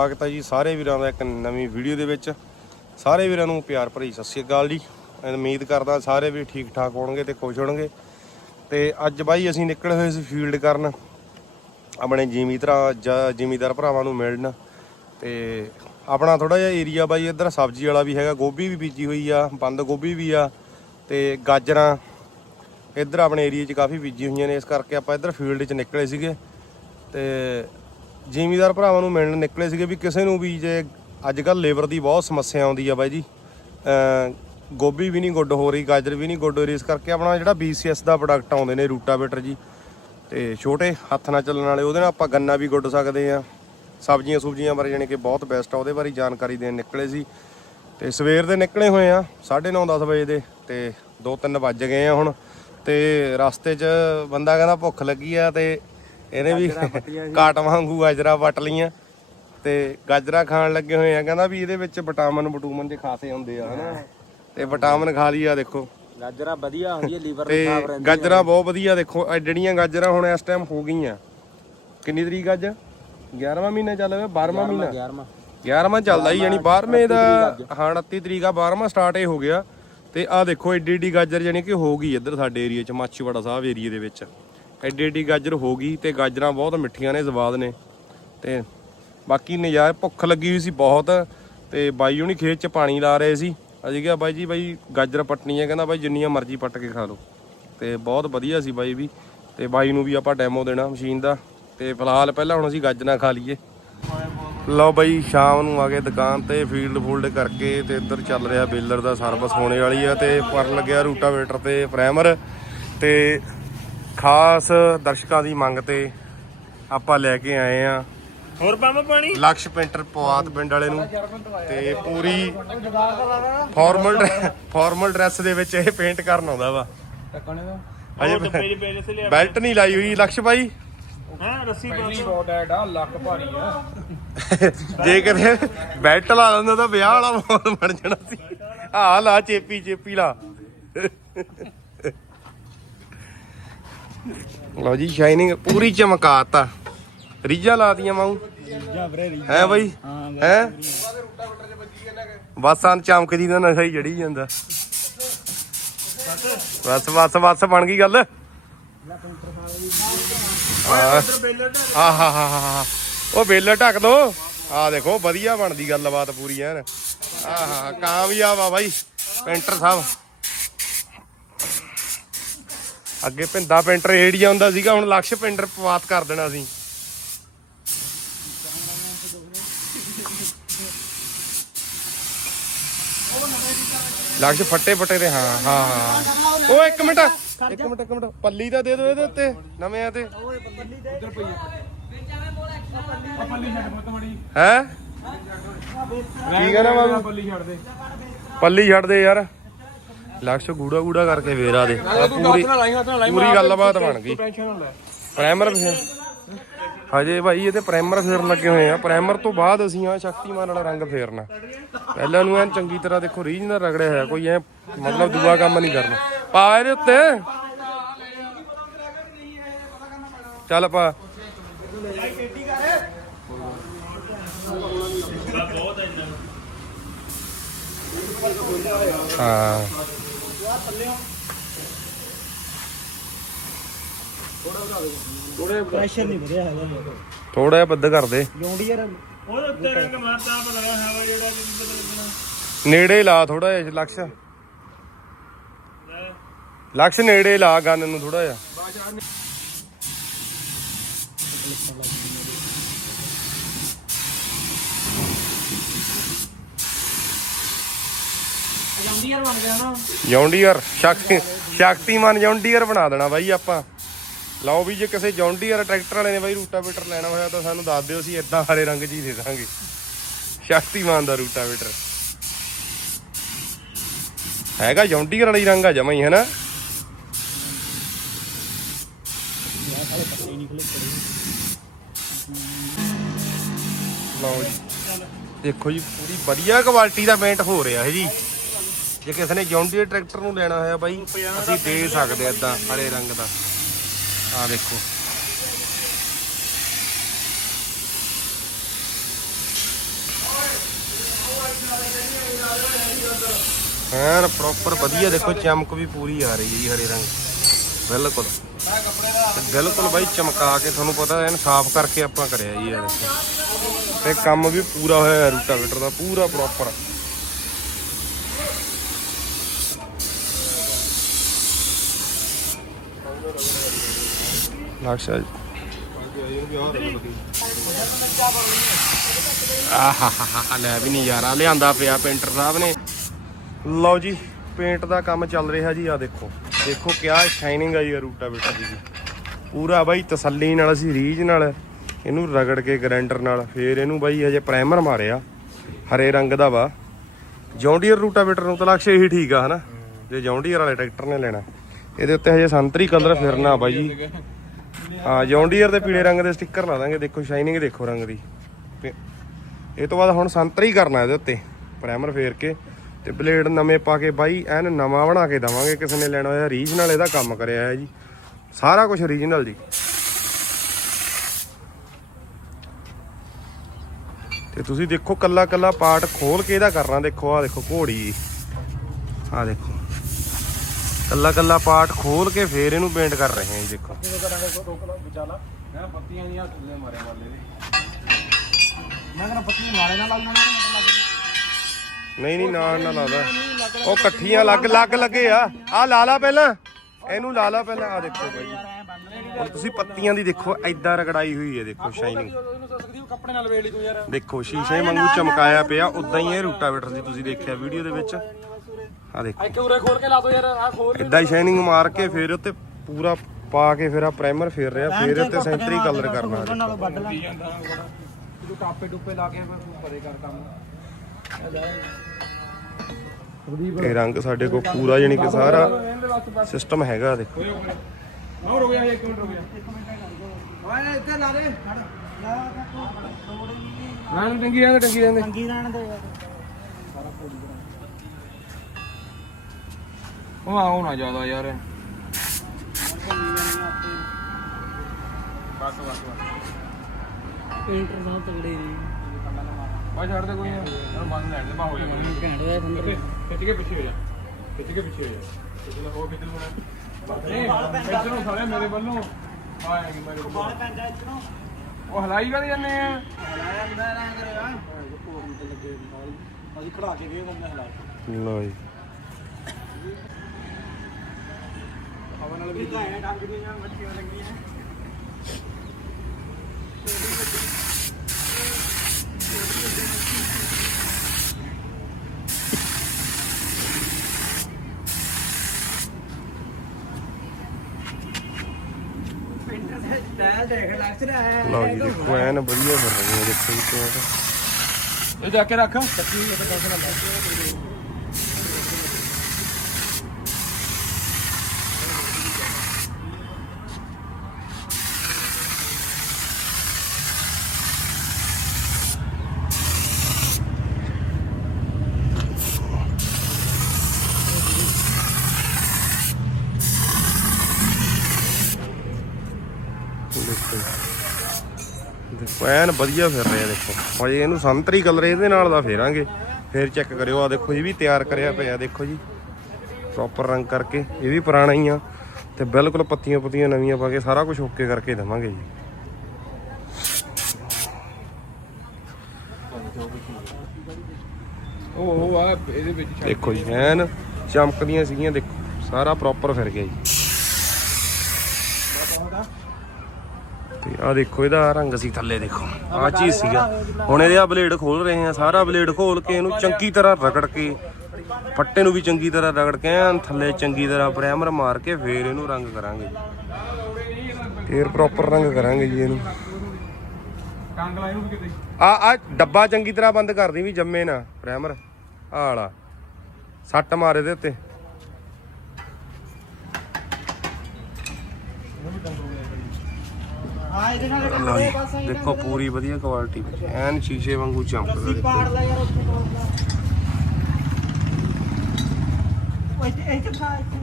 ਸਵਾਗਤ ਹੈ ਜੀ ਸਾਰੇ ਵੀਰਾਂ ਦਾ ਇੱਕ ਨਵੀਂ ਵੀਡੀਓ ਦੇ ਵਿੱਚ। ਸਾਰੇ ਵੀਰਾਂ ਨੂੰ ਪਿਆਰ ਭਰੀ ਸਤਿ ਸ਼੍ਰੀ ਅਕਾਲ ਜੀ। ਮੈਂ ਉਮੀਦ ਕਰਦਾ ਸਾਰੇ ਵੀ ਠੀਕ ਠਾਕ ਹੋਣਗੇ ਤੇ ਖੁਸ਼ ਹੋਣਗੇ। ਤੇ ਅੱਜ ਬਾਈ ਅਸੀਂ ਨਿਕਲੇ ਹੋਏ ਸੀ ਫੀਲਡ ਕਰਨ। ਆਪਣੇ ਜ਼ਿਮੀਦਾਰਾਂ, ਜਾਂ, ਜ਼ਿਮੀਦਾਰ ਭਰਾਵਾਂ ਨੂੰ ਮਿਲਣ। ਤੇ ਆਪਣਾ ਥੋੜਾ ਜਿਹਾ ਏਰੀਆ ਬਾਈ ਇੱਧਰ ਸਬਜ਼ੀ ਵਾਲਾ ਵੀ ਹੈਗਾ, ਗੋਭੀ ਵੀ ਬੀਜੀ ਹੋਈ ਆ, ਬੰਦ ਗੋਭੀ ਵੀ ਆ ਤੇ ਗਾਜਰਾਂ। ਇੱਧਰ ਆਪਣੇ ਏਰੀਆ 'ਚ ਕਾਫੀ ਬੀਜੀ ਹੋਈਆਂ ਨੇ, ਇਸ ਕਰਕੇ ਆਪਾਂ ਇੱਧਰ ਫੀਲਡ 'ਚ ਨਿਕਲੇ ਸੀਗੇ। ਤੇ ਜ਼ਿਮੀਦਾਰ ਭਰਾਵਾਂ ਨੂੰ ਮਿਲਣ ਨਿਕਲੇ ਸੀਗੇ ਵੀ ਕਿਸੇ ਨੂੰ ਵੀ ਜੇ ਅੱਜ ਕੱਲ ਲੇਬਰ ਦੀ ਬਹੁਤ ਸਮੱਸਿਆ ਆਉਂਦੀ ਆ ਬਾਈ ਜੀ। ਗੋਭੀ ਵੀ ਨਹੀਂ ਗੁੱਡ ਹੋ ਰਹੀ, ਗਾਜਰ ਵੀ ਨਹੀਂ ਗੁੱਡ ਹੋ ਰਹੀ, ਇਸ ਕਰਕੇ ਆਪਣਾ ਜਿਹੜਾ BCS ਦਾ ਪ੍ਰੋਡਕਟ ਆਉਂਦੇ ਨੇ ਰੂਟਾਵੇਟਰ ਜੀ, ਤੇ ਛੋਟੇ ਹੱਥ ਨਾਲ ਚੱਲਣ ਵਾਲੇ, ਉਹਦੇ ਨਾਲ ਆਪਾਂ ਗੰਨਾ ਵੀ ਗੁੱਡ ਸਕਦੇ ਆ। ਸਬਜ਼ੀਆਂ ਸੁਬਜ਼ੀਆਂ ਬਾਰੇ ਜਾਣੀ ਕਿ ਬਹੁਤ ਬੈਸਟ ਆ, ਉਹਦੇ ਬਾਰੇ ਜਾਣਕਾਰੀ ਦੇਣ ਨਿਕਲੇ ਸੀ। ਤੇ ਸਵੇਰ ਦੇ ਨਿਕਲੇ ਹੋਏ ਆ 9:30 10 ਵਜੇ ਦੇ, ਤੇ 2-3 ਵੱਜ ਗਏ ਆ ਹੁਣ। ਤੇ ਰਸਤੇ 'ਚ ਬੰਦਾ ਕਹਿੰਦਾ ਭੁੱਖ ਲੱਗੀ ਆ ਤੇ ਇਹਨੇ ਵੀ ਕਾਟ ਵਾਂਗੂ ਗਾਜਰਾਂ ਵੱਟ ਲਈਆਂ। ਤੇ ਗਾਜਰਾਂ ਖਾਣ ਲੱਗੇ ਹੋਏ ਆ। ਕਹਿੰਦਾ ਵੀ ਇਹਦੇ ਵਿੱਚ ਵਿਟਾਮਿਨ ਬਟੂਮਨ ਦੇ ਖਾਸੇ ਹੁੰਦੇ ਆ ਹਨਾ। ਤੇ ਵਿਟਾਮਿਨ ਖਾ ਲਈ ਆ ਦੇਖੋ। ਗਾਜਰਾਂ ਵਧੀਆ ਹੁੰਦੀ ਹੈ ਲੀਵਰ ਤੇ ਗਾਜਰਾਂ ਬਹੁਤ ਵਧੀਆ ਦੇਖੋ। ਜਿਹੜੀਆਂ ਗਾਜਰਾਂ ਹੁਣ ਇਸ ਟਾਈਮ ਹੋ ਗਈਆਂ। ਕਿੰਨੀ ਤਰੀਕ ਅੱਜ? 11ਵਾਂ ਮਹੀਨਾ ਚੱਲ ਰਿਹਾ 12ਵਾਂ ਮਹੀਨਾ। 11ਵਾਂ 11ਵਾਂ ਚੱਲਦਾ ਹੀ ਯਾਨੀ 12ਵੇਂ ਦਾ ਹਾਂ 29 ਤਰੀਕ ਆ 12ਵਾਂ ਸਟਾਰਟ ਇਹ ਹੋ ਗਿਆ। ਤੇ ਆਹ ਦੇਖੋ ਏਡੀ ਏਡੀ ਗਾਜਰ ਯਾਨੀ ਕਿ ਹੋ ਗਈ ਇੱਧਰ ਸਾਡੇ ਏਰੀਆ 'ਚ ਮਾਛੀਵਾੜਾ ਸਾਹਿਬ ਏਰੀਆ ਦੇ ਵਿੱਚ। ਐਡੀ ਐਡੀ ਗਾਜਰ ਹੋ ਗਈ ਤੇ ਗਾਜਰਾਂ ਬਹੁਤ ਮਿੱਠੀਆਂ ਨੇ, ਸਵਾਦ ਨੇ। ਤੇ ਬਾਕੀ ਨਜ਼ਾਰੇ ਭੁੱਖ ਲੱਗੀ ਹੋਈ ਸੀ ਬਹੁਤ ਤੇ ਬਾਈ ਹੁਣੀ ਖੇਤ 'ਚ ਪਾਣੀ ਲਾ ਰਹੇ ਸੀ। ਅਸੀਂ ਕਿਹਾ ਬਾਈ ਜੀ, ਬਾਈ ਗਾਜਰ ਪੱਟਣੀ ਹੈ ਕਹਿੰਦਾ ਬਾਈ ਜਿੰਨੀਆਂ ਮਰਜ਼ੀ ਪੱਟ ਕੇ ਖਾ ਲਓ। ਤੇ ਬਹੁਤ ਵਧੀਆ ਸੀ ਬਾਈ ਵੀ। ਤੇ ਬਾਈ ਨੂੰ ਵੀ ਆਪਾਂ ਡੈਮੋ ਦੇਣਾ ਮਸ਼ੀਨ ਦਾ। ਤੇ ਫਿਲਹਾਲ ਪਹਿਲਾਂ ਹੁਣ ਅਸੀਂ ਗਾਜਰਾਂ ਖਾ ਲਈਏ। ਲਓ ਬਾਈ, ਸ਼ਾਮ ਨੂੰ ਆ ਗਏ ਦੁਕਾਨ ਤੇ ਫੀਲਡ ਫੋਲਡ ਕਰਕੇ ਤੇ ਇੱਧਰ ਚੱਲ ਰਿਹਾ ਬੇਲਰ ਦਾ ਸਰਵਿਸ ਹੋਣੇ ਵਾਲੀ ਆ ਤੇ ਪਰ ਲੱਗਿਆ ਰੂਟਾਵੇਟਰ ਤੇ ਪ੍ਰਾਈਮਰ ਤੇ ਖਾਸ ਦਰਸ਼ਕਾਂ ਦੀ ਮੰਗ ਤੇ ਆਪਾਂ ਲੈ ਕੇ ਆਏ ਆ। ਹੋਰ ਪਾਵਾਂ ਪਾਣੀ? ਲਕਸ਼ ਪੇਂਟਰ ਪਵਾਤ ਪਿੰਡ ਵਾਲੇ ਨੂੰ ਤੇ ਪੂਰੀ ਫਾਰਮਲ ਫਾਰਮਲ ਡਰੈਸ ਦੇ ਵਿੱਚ ਇਹ ਪੇਂਟ ਕਰਨ ਆਉਂਦਾ ਵਾ। ਟੱਕਣੇ ਦਾ? ਅਜੇ ਪੇਜ ਪੇਜ ਸੇ ਲਿਆ ਬੈਲਟ ਨਹੀਂ ਲਾਈ ਹੋਈ। ਲਕਸ਼ ਭਾਈ ਹਾਂ ਰੱਸੀ ਬਾਤ ਬਹੁਤ ਐਡਾ ਲੱਕ ਭਾਰੀ ਆ। ਜੇ ਕਦੇ ਬੈਲਟ ਲਾ ਲੈਂਦਾ ਤਾਂ ਵਿਆਹ ਵਾਲਾ ਮਾਹੌਲ ਬਣ ਜਾਣਾ ਸੀ। ਆ ਲਾ ਚੇਪੀ ਚੇਪੀ ਲਾ। ਲਓ ਜੀ ਸ਼ਾਈਨਿੰਗ ਪੂਰੀ ਚਮਕਾਤਾ। ਰੀਜਾ ਲਾਤੀਆਂ ਮਾਊ। ਜਾ ਵੀਰੇ ਹੈ ਬਾਈ? ਹੈ ਬਸ। ਆਂ ਚਮਕਦੀ ਦਾ ਨਸ਼ਾ ਹੀ ਜੜੀ ਜਾਂਦਾ। ਬਸ ਬਸ ਬਸ ਬਣ ਗਈ ਗੱਲ। ਆਹ। ਹਾਂ ਹਾਂ ਹਾਂ ਹਾਂ ਉਹ ਬੇਲ ਢੱਕ ਦੋ। ਆ ਦੇਖੋ ਵਧੀਆ ਬਣਦੀ ਗੱਲਬਾਤ ਪੂਰੀ ਐਨ। ਆਹਾ ਕਾਮਯਾਬ ਆ ਬਾਈ ਪੇਂਟਰ ਸਾਹਿਬ। ਅੱਗੇ ਪਿੰਦਾ ਪੇਂਟਰ ਏੜੀਆ ਹੁੰਦਾ ਸੀਗਾ, ਹੁਣ ਲਕਸ਼ ਪੇਂਟਰ ਪਵਾਤ ਕਰ ਦੇਣਾ ਸੀ ਲਕਸ਼ ਫੱਟੇ ਫੱਟੇ ਤੇ ਹਾਂ ਹਾਂ ਹਾਂ। ਉਹ ਇੱਕ ਮਿੰਟ ਇੱਕ ਮਿੰਟ ਇੱਕ ਮਿੰਟ। ਪੱਲੀ ਦਾ ਦੇ ਦਿਓ ਇਹਦੇ ਉੱਤੇ, ਨਵੇਂ ਆ ਤੇ। ਹੈ? ਕੀ ਕਹਿੰਦਾ ਬਾਬੂ? ਪੱਲੀ ਛੱਡ ਦੇ। ਪੱਲੀ ਛੱਡ ਦੇ ਯਾਰ। ਲਕਸ਼ ਗੂੜਾ ਗੂੜਾ ਕਰਕੇ ਵੇਰਾ ਦੇ। ਆਹ ਪੂਰੀ ਪੂਰੀ ਗੱਲਬਾਤ ਬਣ ਗਈ। ਟੈਨਸ਼ਨ ਨਾ ਲੈ। ਪ੍ਰਾਈਮਰ ਫਿਰ। ਹਜੇ ਭਾਈ ਇਹਦੇ ਪ੍ਰਾਈਮਰ ਫੇਰਨ ਲੱਗੇ ਹੋਏ ਆ। ਪ੍ਰਾਈਮਰ ਤੋਂ ਬਾਅਦ ਅਸੀਂ ਆ ਸ਼ਕਤੀਮਾਨ ਵਾਲਾ ਰੰਗ ਫੇਰਨਾ। ਪਹਿਲਾਂ ਨੂੰ ਐਨ ਚੰਗੀ ਤਰ੍ਹਾਂ ਦੇਖੋ ਰੀਝ ਨਾਲ ਰਗੜਿਆ ਹੋਇਆ ਕੋਈ ਐ ਮਤਲਬ ਦੂਆ ਕੰਮ ਨਹੀਂ ਕਰਨਾ। ਪਾ ਇਹਦੇ ਉੱਤੇ। ਚੱਲ ਪਾ। ਹਾਂ। ਪ੍ਰੈਸ਼ਰ ਨਹੀਂ ਵਧਿਆ ਹੈਗਾ। ਥੋੜਾ ਜਿਹਾ ਬੱਦ ਕਰ ਦੇ। ਜੌਂਡੀ ਯਾਰ। ਉਹਦੇ ਉੱਤੇ ਰੰਗ ਮਾਰਦਾ ਪਤਾ ਲੱਗਾ ਹੈ ਜਿਹੜਾ ਕਿ ਪਤਾ ਲੱਗਣਾ ਨੇੜੇ ਲਾ ਥੋੜਾ ਜਿਹਾ ਲਕਸ਼। ਲਕਸ਼ ਨੇੜੇ ਲਾ ਗਨ ਨੂੰ ਥੋੜਾ ਜਿਹਾ। ਯਾਰ ਬਣ ਗਿਆ ਨਾ। ਜੌਂਡੀਅਰ, ਸ਼ਕਤੀ, ਸ਼ਕਤੀਮਾਨ ਜੌਂਡੀਅਰ ਬਣਾ ਦੇਣਾ ਬਾਈ ਆਪਾਂ। ਲਓ ਵੀ ਜੇ ਕਿਸੇ ਜੌਂਡੀਅਰ ਟਰੈਕਟਰ ਵਾਲੇ ਨੇ ਬਾਈ ਰੂਟਾਵੇਟਰ ਲੈਣਾ ਹੋਇਆ ਤਾਂ ਸਾਨੂੰ ਦੱਸ ਦਿਓ, ਅਸੀਂ ਇਦਾਂ ਹਰੇ ਰੰਗ 'ਚ ਦੇ ਦਾਂਗੇ। ਸ਼ਕਤੀਮਾਨ ਦਾ ਰੂਟਾਵੇਟਰ। ਹੈਗਾ ਜੌਂਡੀਅਰ ਵਾਲਾ ਹੀ ਰੰਗ ਆ ਜਮਾ ਹੀ ਹੈ ਨਾ ਲਓ ਜੀ। ਦੇਖੋ ਜੀ, ਪੂਰੀ ਵਧੀਆ ਕੁਆਲਿਟੀ ਦਾ ਪੇਂਟ ਹੋ ਰਿਹਾ ਹੈ ਜੀ। ਜੇ ਕਿਸੇ ਨੇ ਜੌਂਡੀਅਰ ਟਰੈਕਟਰ ਨੂੰ ਲੈਣਾ ਹੋਇਆ ਬਾਈ, ਅਸੀਂ ਦੇ ਸਕਦੇ ਆ ਇਦਾਂ, ਹਰੇ ਰੰਗ ਦਾ। ਆ ਦੇਖੋ। ਐਨ ਪ੍ਰੋਪਰ ਵਧੀਆ, ਦੇਖੋ ਚਮਕ ਵੀ ਪੂਰੀ ਆ ਰਹੀ ਹੈ ਜੀ, ਹਰੇ ਰੰਗ। ਬਿਲਕੁਲ। ਬਿਲਕੁਲ ਬਾਈ, ਚਮਕਾ ਕੇ ਤੁਹਾਨੂੰ ਪਤਾ ਐਨ ਸਾਫ਼ ਕਰਕੇ ਆਪਾਂ ਕਰਿਆ ਜੀ ਇਹ। ਤੇ ਕੰਮ ਵੀ ਪੂਰਾ ਹੋਇਆ ਰੂਟਾਵੇਟਰ ਦਾ, ਪੂਰਾ ਪ੍ਰੋਪਰ ਲਕਸ਼ਾ ਜੀ eh? ਆਹਾਹਾਹਾ, ਲੈ ਵੀ ਨਜ਼ਾਰਾ ਲਿਆਂਦਾ ਪਿਆ ਪੇਂਟਰ ਸਾਹਿਬ ਨੇ। ਲਓ ਜੀ ਪੇਂਟ ਦਾ ਕੰਮ ਚੱਲ ਰਿਹਾ ਜੀ ਆ ਦੇਖੋ। ਦੇਖੋ ਕਿਆ ਸ਼ਾਈਨਿੰਗ ਆ ਜੀ ਰੂਟਾਵੇਟਰ ਦੀ ਜੀ। ਪੂਰਾ ਬਾਈ ਤਸੱਲੀ ਨਾਲ, ਅਸੀਂ ਰੀਜ ਨਾਲ, ਇਹਨੂੰ ਰਗੜ ਕੇ ਗ੍ਰਾਈਂਡਰ ਨਾਲ, ਫੇਰ ਇਹਨੂੰ ਬਾਈ ਹਜੇ ਪ੍ਰਾਈਮਰ ਮਾਰਿਆ। ਹਰੇ ਰੰਗ ਦਾ ਵਾ। ਜੌਂਡੀਅਰ ਰੂਟਾਵੇਟਰ ਨੂੰ ਤਾਂ ਲਕਸ਼ ਇਹੀ ਠੀਕ ਆ, ਹਨਾ? ਜੇ ਜੌਂਡੀਅਰ ਵਾਲੇ ਟਰੈਕਟਰ ਨੇ ਲੈਣਾ। ਇਹਦੇ ਉੱਤੇ ਹਜੇ ਸੰਤਰੀ ਕਲਰ ਫਿਰਨਾ ਬਾਈ। ਜੀ ਹਾਂ ਜੌਂਡੀਅਰ ਦੇ ਪੀਲੇ ਰੰਗ ਦੇ ਸਟicker ਲਾ ਦਾਂਗੇ, ਦੇਖੋ ਸ਼ਾਈਨਿੰਗ ਦੇਖੋ ਰੰਗ ਦੀ। ਤੇ ਇਹ ਤੋਂ ਬਾਅਦ ਹੁਣ ਸੰਤਰੀ ਕਰਨਾ ਇਹਦੇ ਉੱਤੇ ਪ੍ਰਾਈਮਰ ਫੇਰ ਕੇ, ਤੇ ਬਲੇਡ ਨਵੇਂ ਪਾ ਕੇ ਬਾਈ, ਐਨ ਨਵਾਂ ਬਣਾ ਕੇ ਦਵਾਂਗੇ, ਕਿਸੇ ਨੇ ਲੈਣਾ ਹੋਇਆ ਰੀਜਨਲ ਇਹਦਾ ਕੰਮ ਕਰਿਆ ਹੈ ਜੀ। ਸਾਰਾ ਕੁਝ ਰੀਜਨਲ ਜੀ। ਤੇ ਤੁਸੀਂ ਦੇਖੋ ਕੱਲਾ ਕੱਲਾ ਪਾਰਟ ਖੋਲ ਕੇ ਇਹਦਾ ਕਰਨਾ, ਦੇਖੋ ਆ ਦੇਖੋ ਘੋੜੀ ਆ ਦੇਖੋ। ਕੱਲਾ ਕੱਲਾ ਪਾਰਟ ਖੋਲ ਕੇ ਫੇਰ ਇਹਨੂੰ ਪੇਂਟ ਕਰ ਰਹੇ ਹਾਂ ਜੀ ਦੇਖੋ ਮੈਂ ਪੱਤੀਆਂ ਨਹੀਂ ਹੱਥ ਮਾਰੇ ਵਾਲੇ ਮੈਂ ਕਹਿੰਦਾ ਪੱਤੀ ਨਾਲੇ ਨਾਲ ਲੱਗ ਜਾਣਾ ਮਤਲਬ ਨਹੀਂ ਨਹੀਂ ਨਾਲ ਨਾ ਲਾਦਾ ਉਹ ਇਕੱਠੀਆਂ ਲੱਗ ਲੱਗ ਲੱਗੇ ਆ ਆ ਲਾ ਲਾ ਪਹਿਲਾਂ ਇਹਨੂੰ ਲਾ ਲਾ ਪਹਿਲਾਂ ਆ ਦੇਖੋ ਬਾਈ ਹੁਣ ਤੁਸੀਂ ਪੱਤੀਆਂ ਦੀ ਦੇਖੋ ਐਦਾਂ ਰਗੜਾਈ ਹੋਈ ਹੈ ਦੇਖੋ ਸ਼ਾਈਨਿੰਗ ਉਹਨੂੰ ਸਕਦੀ ਉਹ ਕੱਪੜੇ ਨਾਲ ਵੇੜ ਲਈ ਤੂੰ ਯਾਰ ਦੇਖੋ ਸ਼ੀਸ਼ੇ ਵਾਂਗੂ ਚਮਕਾਇਆ ਪਿਆ ਉਦਾਂ ਹੀ ਇਹ ਰੂਟਾਵੇਟਰ ਦੀ ਤੁਸੀਂ ਦੇਖਿਆ ਵੀਡੀਓ ਦੇ ਵਿੱਚ ਆ ਦੇਖੋ। ਇੱਥੇ ਉਰੇ ਖੋਲ ਕੇ ਲਾ ਦੋ ਯਾਰ ਆ ਖੋਲ ਇਦਾਂ ਹੀ ਸ਼ਾਈਨਿੰਗ ਮਾਰ ਕੇ ਫਿਰ ਉੱਤੇ ਪੂਰਾ ਪਾ ਕੇ ਫਿਰ ਆ ਪ੍ਰਾਈਮਰ ਫੇਰ ਰਿਹਾ ਫਿਰ ਉੱਤੇ ਸੈਂਟਰੀ ਕਲਰ ਕਰਨਾ ਨਾਲੋਂ ਵੱਢ ਲਾ। ਤੂੰ ਟਾਪੇ ਟੁੱਪੇ ਲਾ ਕੇ ਪਰੇ ਕਰ ਕੰਮ। ਇਹ ਰੰਗ ਸਾਡੇ ਕੋਲ ਪੂਰਾ ਜਾਨੀ ਕਿ ਸਾਰਾ ਸਿਸਟਮ ਹੈਗਾ ਦੇਖੋ। ਹੋਰ ਹੋ ਗਿਆ ਇੱਕ ਮਿੰਟ ਹੋ ਗਿਆ ਓਏ ਇੱਥੇ ਲਾ ਦੇ। ਮੈਂ ਟੰਗੀ ਜਾਂਦੇ ਟੰਗੀ ਜਾਂਦੇ ਤੰਗੀ ਰਹਿਣ ਦੇ ਯਾਰ। ਉਹ ਆਉ ਨਾ ਜ਼ਿਆਦਾ ਯਾਰ। ਬਸ ਬਸ ਬਸ। ਪੇਂਟਰ ਬਹੁਤ ਤਗੜੇ ਨੇ। ਬਾ ਛੱਡ ਦੇ ਕੋਈ ਨਾ। ਬੰਦ ਲੈਣ ਦੇ ਬਾ ਹੋ ਜਾ ਘੈਂਟ ਹੋਇਆ ਥੰਦਰ ਖਿੱਚ ਕੇ ਪਿੱਛੇ ਹੋ ਜਾ। ਖਿੱਚ ਕੇ ਪਿੱਛੇ ਹੋ ਜਾ। ਖਿੱਚ ਲੈ ਹੋਰ ਕਿੱਧਰ ਨੂੰ ਨਹੀਂ ਇੱਧਰੋਂ ਸਾਰੇ ਮੇਰੇ ਵੱਲੋਂ। ਆਏ ਮੇਰੇ ਕੋਲ ਉਹ ਹਲਾਈ ਕਰ ਜਾਂਦੇ ਆ? ਅਸੀਂ ਖੜਾ ਕੇ ਗਏ ਬੰਦੇ ਹਲਾ ਲਓ ਜੀ। ਹਵਾ ਨਾਲ ਵੀ ਘਾਇਆ ਡੰਗ ਮੱਛੀਆਂ ਲੱਗੀਆਂ। ਦੇ ਸਟਾਈਲ ਦੇਖ ਲੱਗ ਰਿਹਾ ਹੈ। ਲਓ ਜੀ ਦੇਖੋ ਐਨ ਵਧੀਆ ਫਿਰ ਰਹੀ ਹੈ ਦੇਖੋ ਜੀ ਪੇਂਟ ਇਹ ਜਾ ਕੇ ਰੱਖ। ਦੇਖੋ ਜੀ। ਦੇਖੋ ਐਨ ਵਧੀਆ ਫਿਰ ਰਿਹਾ ਦੇਖੋ। ਅਜੇ ਇਹਨੂੰ ਸੰਤਰੀ ਕਲਰ ਇਹਦੇ ਨਾਲ ਦਾ ਫੇਰਾਂਗੇ। ਫਿਰ ਚੈੱਕ ਕਰਿਓ। ਆ ਦੇਖੋ ਇਹ ਵੀ ਤਿਆਰ ਕਰਿਆ ਪਿਆ ਦੇਖੋ ਜੀ। ਪ੍ਰੋਪਰ ਰੰਗ ਕਰਕੇ। ਇਹ ਵੀ ਪੁਰਾਣਾ ਹੀ ਆ। ਤੇ ਬਿਲਕੁਲ ਪੱਤੀਆਂ ਪੁੱਤੀਆਂ ਨਵੀਆਂ ਪਾ ਕੇ ਸਾਰਾ ਕੁਝ ਓਕੇ ਕਰਕੇ ਦੇਵਾਂਗੇ ਜੀ। ਉਹ ਉਹ ਆ ਇਹਦੇ ਵਿੱਚ ਛੱਡ ਦੇਖੋ ਜੀ ਐਨ ਚਮਕਦੀਆਂ ਸੀਗੀਆਂ ਦੇਖੋ। ਸਾਰਾ ਪ੍ਰੋਪਰ ਫਿਰ ਗਿਆ ਜੀ। ਤੇ ਆ ਦੇਖੋ, ਇਹਦਾ ਰੰਗ ਸੀ ਥੱਲੇ ਦੇਖੋ। ਆ ਚੀਜ਼ ਸੀਗਾ। ਹੁਣ ਇਹਦੇ ਆ ਬਲੇਡ ਖੋਲ ਰਹੇ ਆ ਸਾਰਾ ਬਲੇਡ ਖੋਲ ਕੇ ਇਹਨੂੰ ਚੰਗੀ ਤਰ੍ਹਾਂ ਰਗੜ ਕੇ ਫੱਟੇ ਨੂੰ ਵੀ ਚੰਗੀ ਤਰ੍ਹਾਂ ਰਗੜ ਕੇ ਐਨ ਥੱਲੇ ਚੰਗੀ ਤਰ੍ਹਾਂ ਪ੍ਰਾਈਮਰ ਮਾਰ ਕੇ ਫੇਰ ਇਹਨੂੰ ਰੰਗ ਕਰਾਂਗੇ ਫੇਰ ਪ੍ਰੋਪਰ ਰੰਗ ਕਰਾਂਗੇ ਜੀ ਇਹਨੂੰ। ਆ ਆ ਡੱਬਾ ਚੰਗੀ ਤਰ੍ਹਾਂ ਬੰਦ ਕਰਦੀ ਵੀ ਜੰਮੇ ਨਾ ਪ੍ਰਾਈਮਰ ਆ ਵਾਲਾ। ਸੱਟ ਮਾਰੇ ਦੇ ਉੱਤੇ। ਹਾਂ ਇਹਦੇ ਨਾਲ ਲਓ ਜੀ ਦੇਖੋ ਪੂਰੀ ਵਧੀਆ ਕੁਆਲਿਟੀ ਵਿੱਚ ਐਨ ਸ਼ੀਸ਼ੇ ਵਾਂਗੂ ਚਮਕਦਾ ਦੇਖੋ। ਪਾੜ ਲੈ ਯਾਰ ਉੱਥੇ ਪਾੜ ਲੈ ਉਹ ਇੱਥੇ ਇੱਥੇ ਖਾ ਇੱਥੇ।